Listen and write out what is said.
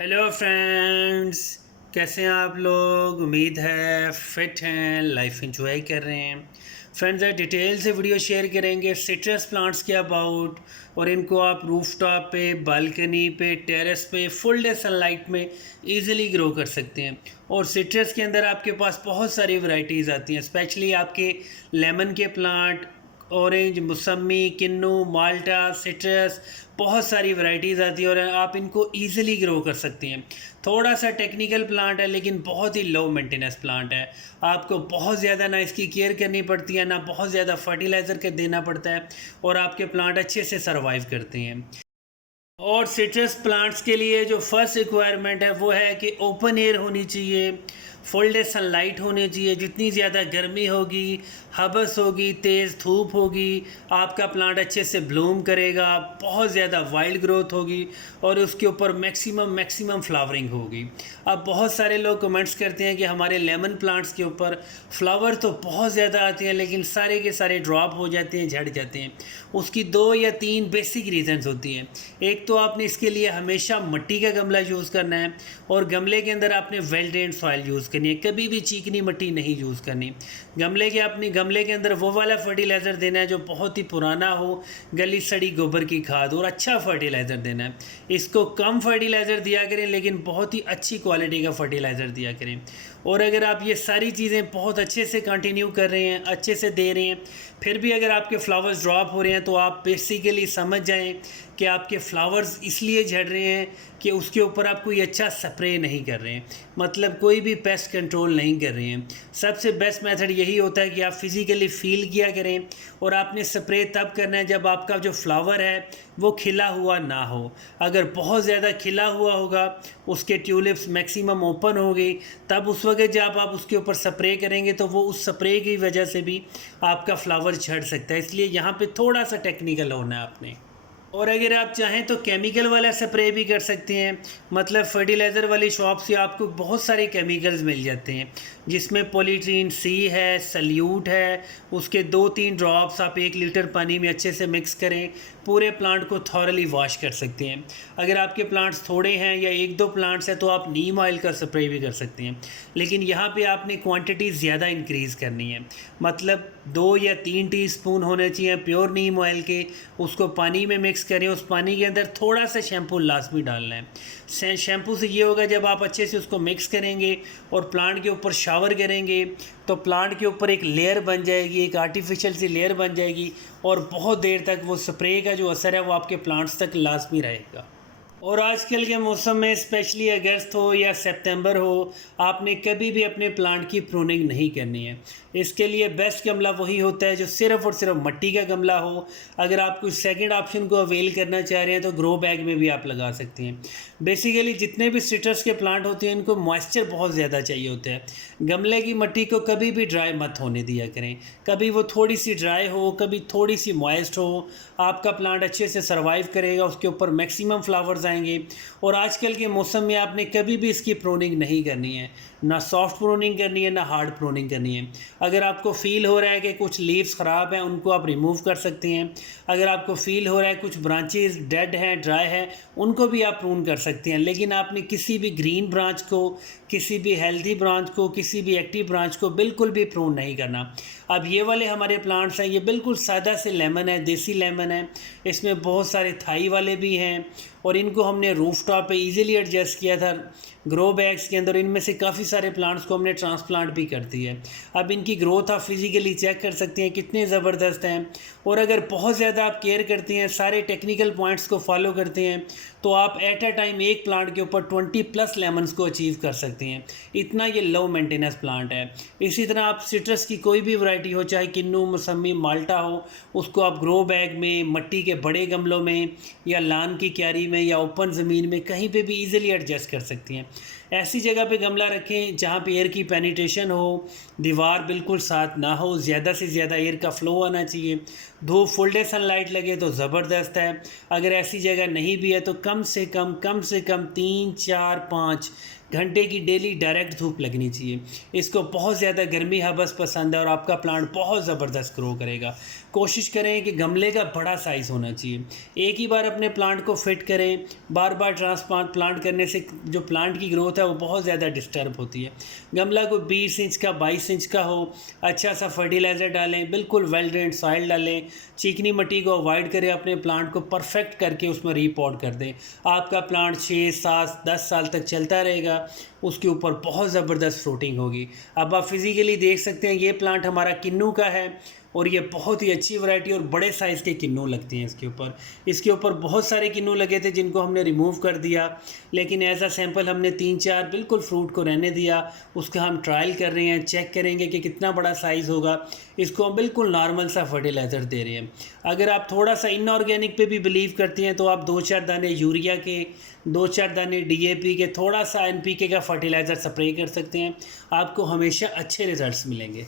Hello friends, कैसे हैं आप लोग। उम्मीद है फिट हैं, लाइफ एंजॉय कर रहे हैं। फ्रेंड्स, आज डिटेल से वीडियो शेयर करेंगे सिट्रस प्लांट्स के अबाउट, और इनको आप रूफटॉप पे, बालकनी पे, टेरेस पे फुल डे सनलाइट में इजीली ग्रो कर सकते हैं। और सिट्रस के अंदर आपके पास बहुत सारी वैरायटीज़ आती हैं, स्पेशली आपके लेमन के प्लांट, ऑरेंज, मौसमी, किन्नू, माल्टा, सिट्रस, बहुत सारी वैरायटीज़ आती है और आप इनको ईजिली ग्रो कर सकती हैं। थोड़ा सा टेक्निकल प्लांट है लेकिन बहुत ही लो मेंटेनेंस प्लांट है। आपको बहुत ज़्यादा ना इसकी केयर करनी पड़ती है, ना बहुत ज़्यादा फर्टिलाइज़र के देना पड़ता है, और आपके प्लांट अच्छे से सर्वाइव करते हैं। और सिट्रस प्लांट्स के लिए जो फर्स्ट रिक्वायरमेंट है वो है कि ओपन एयर होनी चाहिए, फुल डे सनलाइट होनी चाहिए। जितनी ज़्यादा गर्मी होगी, हबस होगी, तेज़ धूप होगी, आपका प्लांट अच्छे से ब्लूम करेगा, बहुत ज़्यादा वाइल्ड ग्रोथ होगी और उसके ऊपर मैक्सिमम फ्लावरिंग होगी। अब बहुत सारे लोग कमेंट्स करते हैं कि हमारे लेमन प्लांट्स के ऊपर फ्लावर तो बहुत ज़्यादा आते हैं लेकिन सारे के सारे ड्रॉप हो जाते हैं, झड़ जाते हैं। उसकी 2 या 3 बेसिक रीज़न्स होती हैं। एक तो आपने इसके लिए हमेशा मिट्टी का गमला यूज़ करना है, और गमले के अंदर आपने वेल ड्रेन्ड सॉइल यूज़ करनी है, कभी भी चीकनी मिट्टी नहीं यूज़ करनी। गमले के अंदर वो वाला फर्टिलाइज़र देना है जो बहुत ही पुराना हो, गली सड़ी गोबर की खाद, और अच्छा फर्टिलाइज़र देना है। इसको कम फर्टिलाइज़र दिया करें लेकिन बहुत ही अच्छी क्वालिटी का फर्टिलाइज़र दिया करें। और अगर आप ये सारी चीज़ें बहुत अच्छे से कंटिन्यू कर रहे हैं, अच्छे से दे रहे हैं, फिर भी अगर आपके फ्लावर्स ड्रॉप हो रहे हैं तो आप बेसिकली समझ जाएं कि आपके फ्लावर्स इसलिए झड़ रहे हैं कि उसके ऊपर आप कोई अच्छा स्प्रे नहीं कर रहे हैं, मतलब कोई भी पेस्ट कंट्रोल नहीं कर रहे हैं। सबसे बेस्ट मेथड यही होता है कि आप फिज़िकली फील किया करें, और आपने स्प्रे तब करना है जब आपका जो फ्लावर है वो खिला हुआ ना हो। अगर बहुत ज़्यादा खिला हुआ होगा, उसके ट्यूलिप्स मैक्सिमम ओपन हो गई, तब उस वक्त जब आप उसके ऊपर स्प्रे करेंगे तो वो उस स्प्रे की वजह से भी आपका फ्लावर झड़ सकता है। इसलिए यहाँ पे थोड़ा सा टेक्निकल होना है आपने। और अगर आप चाहें तो केमिकल वाला स्प्रे भी कर सकते हैं, मतलब फर्टिलाइज़र वाली शॉप से आपको बहुत सारे केमिकल्स मिल जाते हैं जिसमें पॉलीट्रीन सी है, सल्यूट है। उसके 2-3 ड्रॉप्स आप 1 लीटर पानी में अच्छे से मिक्स करें, पूरे प्लांट को थॉरली वॉश कर सकते हैं। अगर आपके प्लांट्स थोड़े हैं या 1-2 प्लांट्स हैं तो आप नीम ऑयल का स्प्रे भी कर सकते हैं, लेकिन यहाँ पे आपने क्वांटिटी ज़्यादा इंक्रीज़ करनी है, मतलब 2 या 3 टीस्पून होने चाहिए प्योर नीम ऑयल के। उसको पानी में मिक्स करें, उस पानी के अंदर थोड़ा सा शैम्पू लाजमी डालना है। शैम्पू से ये होगा जब आप अच्छे से उसको मिक्स करेंगे और प्लांट के ऊपर शावर करेंगे तो प्लांट के ऊपर एक लेयर बन जाएगी, एक आर्टिफिशियल सी लेयर बन जाएगी, और बहुत देर तक वो स्प्रे का जो असर है वो आपके प्लांट्स तक लाजमी रहेगा। और आजकल के मौसम में स्पेशली अगस्त हो या सितंबर हो, आपने कभी भी अपने प्लांट की प्रूनिंग नहीं करनी है। इसके लिए बेस्ट गमला वही होता है जो सिर्फ़ और सिर्फ मिट्टी का गमला हो। अगर आप कुछ सेकंड ऑप्शन को अवेल करना चाह रहे हैं तो ग्रो बैग में भी आप लगा सकते हैं। बेसिकली जितने भी सिट्रस के प्लांट होते हैं इनको मॉइस्चर बहुत ज़्यादा चाहिए होता है। गमले की मिट्टी को कभी भी ड्राई मत होने दिया करें, कभी वो थोड़ी सी ड्राई हो, कभी थोड़ी सी मॉइस्ट हो। आपका प्लांट अच्छे से सर्वाइव करेगा, उसके ऊपर मैक्सिमम फ्लावर्स आएंगे। और आजकल के मौसम में आपने कभी भी इसकी प्रूनिंग नहीं करनी है, ना सॉफ्ट प्रूनिंग करनी है ना हार्ड प्रूनिंग करनी है। अगर आपको फील हो रहा है कि कुछ लीव्स ख़राब हैं उनको आप रिमूव कर सकते हैं। अगर आपको फील हो रहा है कुछ ब्रांचेस डेड हैं, ड्राई हैं, उनको भी आप प्रून कर सकते हैं। लेकिन आपने किसी भी ग्रीन ब्रांच को, किसी भी हेल्दी ब्रांच को, किसी भी एक्टिव ब्रांच को बिल्कुल भी प्रून नहीं करना। अब ये वाले हमारे प्लांट्स हैं, ये बिल्कुल सादा से लेमन है, देसी लेमन है। इसमें बहुत सारे थाई वाले भी हैं, और इनको हमने रूफटॉप पे इजीली एडजस्ट किया था ग्रो बैग्स के अंदर। इनमें से काफ़ी सारे प्लांट्स को हमने ट्रांसप्लांट भी कर दी है। अब इनकी ग्रोथ आप फिज़िकली चेक कर सकते हैं कितने ज़बरदस्त हैं। और अगर बहुत ज़्यादा आप केयर करते हैं, सारे टेक्निकल पॉइंट्स को फॉलो करते हैं, तो आप एट अ टाइम एक प्लांट के ऊपर 20+ लेमन्स को अचीव कर सकते हैं। इतना ये लो मेंटेनेंस प्लांट है। इसी तरह आप सिट्रस की कोई भी वैरायटी हो, चाहे किन्नू, मौसमी, माल्टा हो, उसको आप ग्रो बैग में, मिट्टी के बड़े गमलों में, या लान की क्यारी में, या ओपन ज़मीन में, कहीं पे भी इजीली एडजस्ट कर सकती हैं। ऐसी जगह पे गमला रखें जहाँ पे एयर की पेनिट्रेशन हो, दीवार बिल्कुल साथ ना हो, ज़्यादा से ज़्यादा एयर का फ्लो आना चाहिए, धूप फुल डे सनलाइट लगे तो ज़बरदस्त है। अगर ऐसी जगह नहीं भी है तो कम से कम 3, 4, 5 घंटे की डेली डायरेक्ट धूप लगनी चाहिए। इसको बहुत ज़्यादा गर्मी हवस पसंद है और आपका प्लांट बहुत ज़बरदस्त ग्रो करेगा। कोशिश करें कि गमले का बड़ा साइज़ होना चाहिए। एक ही बार अपने प्लांट को फिट करें, बार बार ट्रांसप्लांट प्लांट करने से जो प्लांट की ग्रोथ है वो बहुत ज़्यादा डिस्टर्ब होती है। गमला को 20 इंच का 22 इंच का हो, अच्छा सा फर्टिलाइज़र डालें, बिल्कुल वेल ड्रेन्ड सॉइल डालें, चिकनी मिट्टी को अवॉइड करें, अपने प्लांट को परफेक्ट करके उसमें रीपॉट कर दें। आपका प्लांट 6, 7, 10 साल तक चलता रहेगा, उसके ऊपर बहुत ज़बरदस्त फ्रूटिंग होगी। अब आप फिज़िकली देख सकते हैं ये प्लांट हमारा किन्नू का है और ये बहुत ही अच्छी वैरायटी और बड़े साइज़ के किन्नू लगते हैं इसके ऊपर। इसके ऊपर बहुत सारे किन्नू लगे थे जिनको हमने रिमूव कर दिया, लेकिन एज अ सैंपल हमने 3-4 बिल्कुल फ्रूट को रहने दिया। उसका हम ट्रायल कर रहे हैं, चेक करेंगे कि कितना बड़ा साइज़ होगा। इसको हम बिल्कुल नॉर्मल सा फर्टिलाइज़र दे रहे हैं। अगर आप थोड़ा सा इनऑर्गेनिक पे भी बिलीव करते हैं तो आप 2-4 दाने यूरिया के, 2-4 दाने DAP के, थोड़ा सा NPK का फर्टिलाइज़र स्प्रे कर सकते हैं। आपको हमेशा अच्छे रिजल्ट्स मिलेंगे।